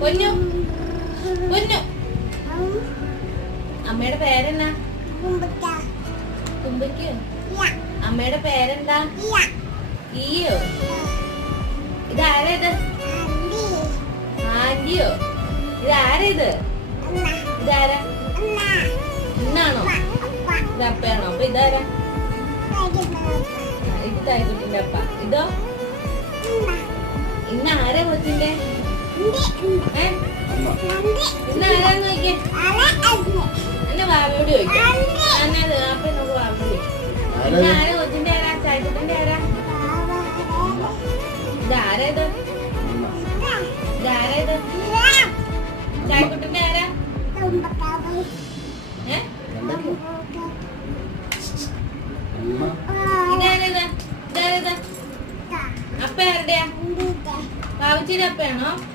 പൊന്നു പൊന്നു. അമ്മയുടെ പേരെന്നാ? കുമ്പയ്ക്കോ? അമ്മയുടെ പേരെന്താ? ഈയോ? ഇതാരേത്? ആന്റിയോ? ഇതാരേത്? ഇതാരാ? ഇന്നാണോ? ഇത് അപ്പയാണോ? അപ്പൊ ഇതാരാ? ഇത് തായ്ക്കുട്ടിന്റെ അപ്പ. ഇതോ? ഇന്ന് ആരാ കൊച്ചിന്റെ? ഇന്ന് ആരാന്ന് ചോദിക്കേ? എന്നെ വാവയോട് ചോദിക്കാം. അപ്പൊ നമുക്ക് വാവയോട് ചോദിക്കാം. ഇന്ന് ആരാ കൊച്ചിന്റെ ആരാ? ചായക്കുട്ടിന്റെ ആരാ? ഇതാരാ ഇത്?